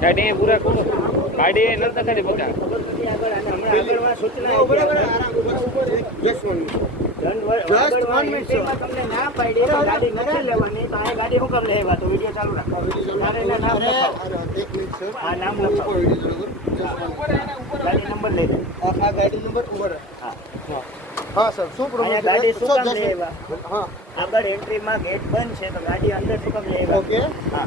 ગાડી પૂરા કરો. ગાડી નતા નથી ખાલી પગા આગળ અને હમણાં આગળમાં સૂચના આગળ આગળમાં તમને ના પાડી ગાડી નથી લેવાની તો આ ગાડી હું કેમ લેવા તો વીડિયો ચાલુ રાખો તારે નામ લખાવો આ નામ લખાવો ગાડી નંબર લઈ લે આ ગાડી નંબર ઉપર હા. હા સર શું પ્રોબ્લેમ ગાડી શું કામ લેવા હા આગળ એન્ટ્રીમાં ગેટ બંધ છે તો ગાડી અંદર શું કામ લેવા ઓકે હા.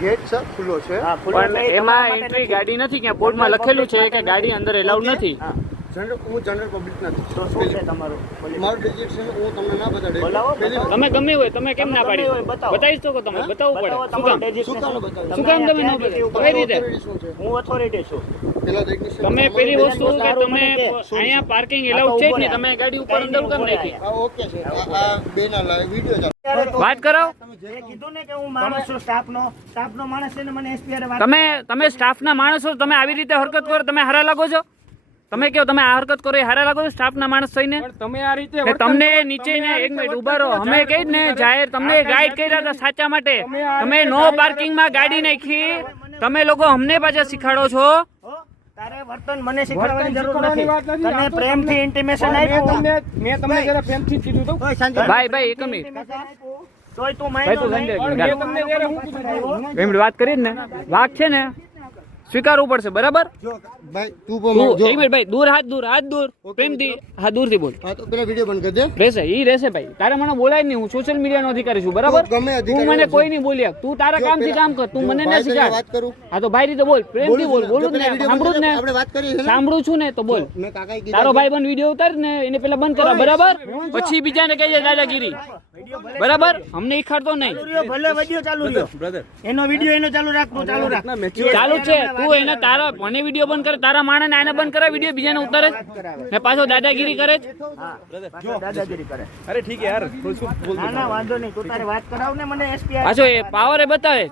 ગેટ સર ખુલ્લો છે. પણ એમાં એન્ટ્રી ગાડી નથી ક્યાં બોર્ડમાં લખેલું છે કે ગાડી અંદર એલાઉડ નથી? જનરલ હું જનરલ પબ્લિક નથી. તો શું છે તમારું? મારું રજિસ્ટ્રેશન હું તમને ના બતાડે. તમે ગમે હોય તમે કેમ ના પાડી હોય બતાવો. શકો તમે બતાવવું પડે. બતાવો શું કામ? શું કામ બતાવો? શું કામ તમે ન બતાવો? રીતે? છે? હું ઓથોરિટી છું. તમે પેલી વસ્તુ કે તમે અહીંયા પાર્કિંગ એલાઉડ છે જ નહીં. તમે ગાડી ઉપર અંદર કેમ આ ઓકે છે. આ આ બે ના લાવે વિડિયો વાત કરો. એ કીધું ને કે હું માણસ છું સ્ટાફનો સ્ટાફનો માણસ છે ને મને એસપી હારે વાત તમે તમે સ્ટાફના માણસો તમે આવી રીતે હરકત કરો તમે હારા લાગો છો? તમે કહો તમે આ હરકત કરો એ હારા લાગો છો સ્ટાફના માણસ થઈને? તમે આ રીતે તમને નીચે ને એક મિનિટ ઊભા રહો. અમે કહી ને જાહેર તમને ગાઈડ કર્યા હતા સાચા માટે. તમે નો પાર્કિંગમાં ગાડી નાખી તમે લોકો અમને પાછા શીખાડો છો? તારે વર્તન મને શીખવાડવાની જરૂર નથી. નથી. તને પ્રેમથી ઇન્ટિમેશન આપ્યું. મેં તમને જરા પ્રેમથી કીધું હતું ભાઈ ભાઈ એક મિનિટ. વાત કરી ને. વાક છે ને. સ્વીકારવું પડશે બરાબર? ભાઈ દૂર હાથ દૂર હાથ દૂર. પ્રેમથી હા દૂરથી બોલ. હા પેલા વિડિયો બંધ કરી દે. રહેશે ઈ રહેશે ભાઈ. તારે મને બોલાય નહીં હું સોશિયલ મીડિયાનો અધિકારી છું બરાબર? તું મને કોઈ નહીં બોલ્યા. તું તારા કામથી કામ કર તું મને ના શીખાડ વાત કરું. હા તો ભાઈ રીતે બોલ પ્રેમથી બોલ બોલું ને. સાંભળું જ ને. આપણે વાત કરી સાંભળું છું ને તો બોલ. તારો ભાઈ બંધ વીડિયો ઉતાર ને એને પેલા બંધ કરા બરાબર? પછી બીજાને કહીએ દાદાગીરી. બરાબર? અમને ઈખાડતો નહીં. ભલે વિડિયો ચાલુ રહ્યો. બ્રધર એનો વિડિયો એનો ચાલુ રાખતો ચાલુ રાખ. ચાલુ છે. તું એને તારા મને વિડિયો બંધ કરે તારા માણસ આને બંધ કરે વિડિયો બીજાને ઉતારે ને પાછો દાદાગીરી કરે દાદાગીરી કરે. અરે ઠીક યાર ના ના વાંધો નહીં. તું તારે વાત કરાવ ને મને એસપી પાછો એ પાવર એ બતાવે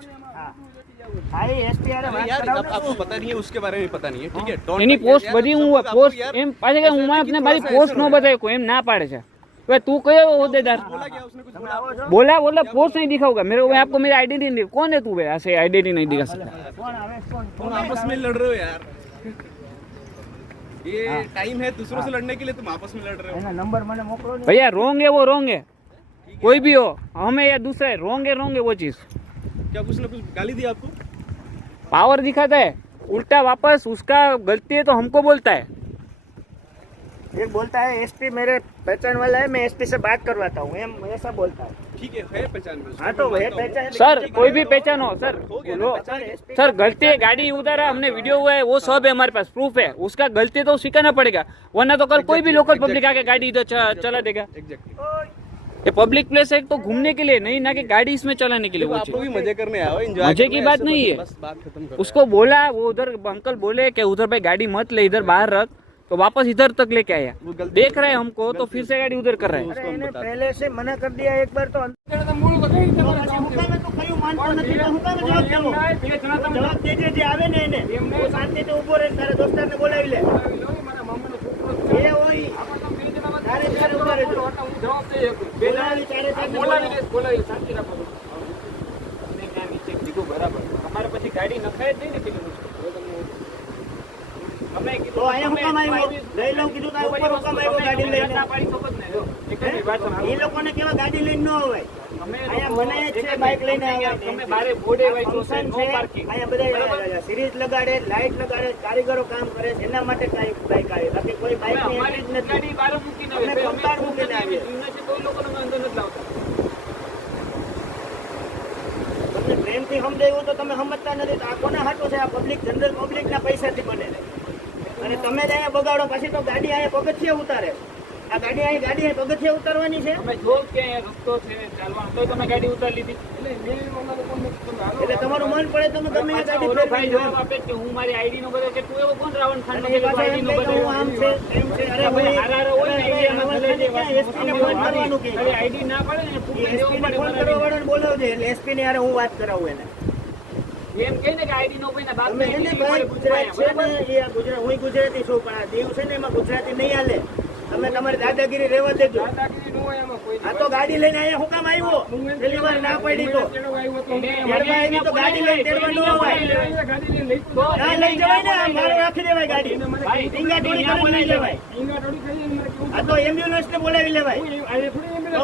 પોસ્ટ બધી હું પોસ્ટ એમ પાછી હું મારી પોસ્ટ નો બતાવી એમ ના પાડે છે. वे तू कहो होदेदार बोला बोला पोस्ट नहीं दिखाऊँगा मेरे को आपको मेरी आइडेंटिटी नहीं कौन है तू ऐसे आइडेंटिटी नहीं दिखा सकता। आपस में लड़ रहे हो यार। ये हाँ। टाइम है दूसरों से हाँ। लड़ने के लिए तुम आपस में लड़ रहे हो। ना नंबर मैंने मोकरो नहीं। भैया रोंग है वो रोंग है। कोई भी हो हमें या दूसरा है रोंग है रोंग है वो चीज़। क्या कुछ ना कुछ गाली दी आपको? पावर दिखाता है। उल्टा वापस उसका गलती है तो हमको बोलता है। एक बोलता है एसपी मेरे पहचान वाला है मैं एसपी से बात करवाता हूँ। एम ऐसा बोलता है। ठीक है है पहचान में हाँ तो वह पहचान सर कोई भी पहचानो सर लो सर सर गलती है गाड़ी उधर है हमने वीडियो हुआ है वो सब है हमारे पास प्रूफ है। उसका गलती तो स्वीकारना पड़ेगा वरना तो कल कोई भी लोकल पब्लिक आके गाड़ी इधर चला देगा। ये पब्लिक प्लेस है तो घूमने के लिए नहीं ना कि गाड़ी इसमें चलाने के लिए वो भी मज़े करने आओ एंजॉय मज़े की बात नहीं है। बस बात खत्म उसको बोला वो उधर अंकल बोले कि उधर भाई गाड़ी मत ले इधर बाहर रख। तो वापस इधर तक लेके आया वो गलती- देख रहे हैं हमको तो फिर से गाड़ी उधर कर रहे हैं अरे इन्हें पहले से मना कर दिया एक बार तो પછી હુકામે તો કયું માનતો નથી તો હુકામે જવાબ દેવો? જવાબ દેજે જે આવે ને એને તું શાંતિથી ઊભો રહે તારા દોસ્તારને બોલાવી લે એ હોય તારે તારે ઊભા રહેજો બોલાવી તારે તારે બોલાવી. તમારે પછી ગાડી નખાય જ નહીં ને પેલી અમે તો અહીંયા હુકમ આવ્યો? લઈ લઉં કીધું તારે ઉપર હુકમ આવ્યો? ગાડી લઈને. એ લોકોને કેવા ગાડી લઈને ન હોય? અહીંયા મને છે બાઇક લઈને આવ્યા તમે બારે બોર્ડે વાંચ્યું છે ફંક્શન નો છે પાર્કિંગ અહીંયા બધા સિરીઝ લગાડે લાઇટ લગાડે કારીગરો કામ કરે છે. એના માટે બાઇક આવે. બાકી કોઈ બાઇકની નથી. અમે. મૂકીને આવીએ. તમને પ્રેમથી સમજાવ્યું તો તમે સમજતા નથી. તો આ કોના હાટું છે? આ પબ્લિક જનરલ પબ્લિક ના પૈસાથી બને છે અને તમે જ અહીંયા બગાડો પછી તો ગાડી અહીંયા પગથિયે ઉતારે. આ ગાડી અહીં ગાડી પગથિયે ઉતારવાની છે? અમે જો કે રસ્તો છે ચાલવાનો તો તમે ગાડી ઉતારી લીધી. એટલે તમારું મન પડે તમે ગમે ગાડી ભાઈ જવાબ આપે કે હું મારી આઈડી નો બતાવ્યો કે તું એવો કોણ રાવણ ખાન નો એમ કહે હું આમ છે એમ છે અરે હું હારા હોય ને આઈડી એરિયામાં હવે ચલાવી એસપી ને ફોન કરવાનું કે. હવે આઈડી ના પડે ને એસપી ને પડે ફોન કરવા વાળાને બોલાવજે એટલે એસપી ને હારે હું વાત કરાવું એને. એમ ને કે આઈડી નો કોઈને બાપ નહીં એને ભાઈ ગુજરાત છે ને એ ગુજરાત હું ગુજરાતી છું પણ આ દેવ છે ને એમાં ગુજરાતી નહીં હાલે. તમે તમારી દાદાગીરી રહેવા દેજો. દાદાગીરી આ તો ગાડી લઈને અહીંયા હું કામ આવ્યો? પેલી વાર ના પડી તો. આવી તો ગાડી લઈને તેડવા ન અવાય ના લઈ જવાય ને આ મારો રાખી દેવાય ગાડી. ટીંગા ટોળી કરીને લઈ જવાય. આ તો એમ્બ્યુલન્સ ને બોલાવી લેવાય.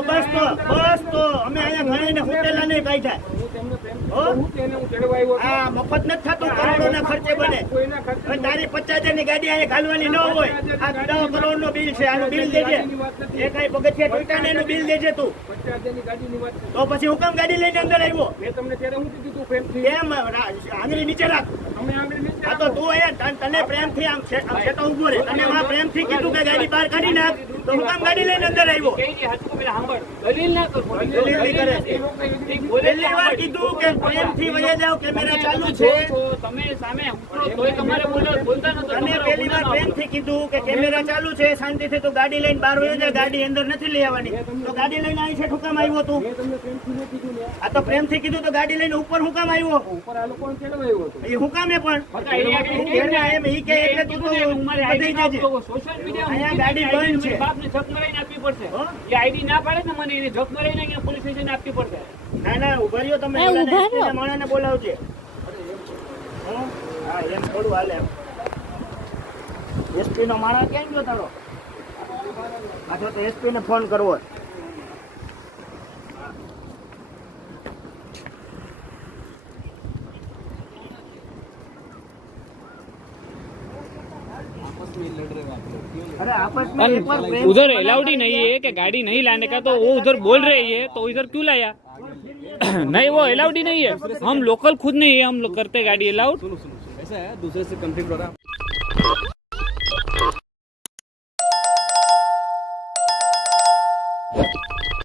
બસ તો બસ તો. અમે અહીંયા ઘણીને હોટેલા નહીં કાઢ્યા. હો? મફત નથી થતું, કરોડોના ખર્ચે બને. તારી પચાસની ગાડી અહીંયા ઘાલવાની ન હોય. આ દસ કરોડનું બિલ છે, આનું બિલ દેજે. જે કઈ પગથિયા તૂટ્યા ને એનું બિલ દેજે તું. તો પછી હું કામ ગાડી લઈને અંદર આવ્યો? કેમ આંગળી નીચે રાખ. આ તો તું અહીંયા તન- આમ છે- આમ તને માં કીધું કે ગાડી બહાર કાઢી નાખ. તો હું કામ ગાડી લઈને અંદર આવ્યો? કઈ દી હાચું પેલા સાંભળ. દલીલ ના કર દલીલ કરે. છે. ઠીક, બોલે છે પહેલી વાર કીધું કે પ્રેમથી વહી જાવ કેમેરા ચાલુ છે. છો, તમે સામે ઉતરો તોય તમારે બોલો બોલતા નતો તને પહેલી વાર બોલવાનો પ્રેમથી કીધું કે કેમેરા ચાલુ છે શાંતિથી તું ગાડી લઈને બહાર વયો જાય ગાડી અંદર નથી લઈ આવવાની. તો ગાડી લઈને આવી છે ઠુકામ આવ્યો તું આ તો પ્રેમથી કીધું તો ગાડી લઈને ઉપર હું કામ આવ્યો એ હું કામે પણ એમ ઈ કે એટલે તું તો અહીંયા ગાડી બંધ છે. બાપને જપ આપવી પડશે. એ આઈડી ના પાડે ને મને એને જપ કરાવીને અહીંયા પોલીસ સ્ટેશન આપવી પડશે. ના ના ઊભા રહ્યો તમે. માણસને બોલાવજે. હો? હા એમ થોડું હાલે. એસપી નો માણસ ક્યાં ગયો તારો? તો એસપી ને ફોન કરવો उधर से अलाउड ही बना नहीं है कि गाड़ी नहीं लाने का तो वो उधर बोल रही है तो इधर क्यों लाया नहीं वो अलाउड ही नहीं है हम लोकल खुद नहीं है हम लोग करते गाड़ी अलाउड सुनो सुनो सुनो ऐसा है दूसरे से कंफ्लिक्ट हो रहा है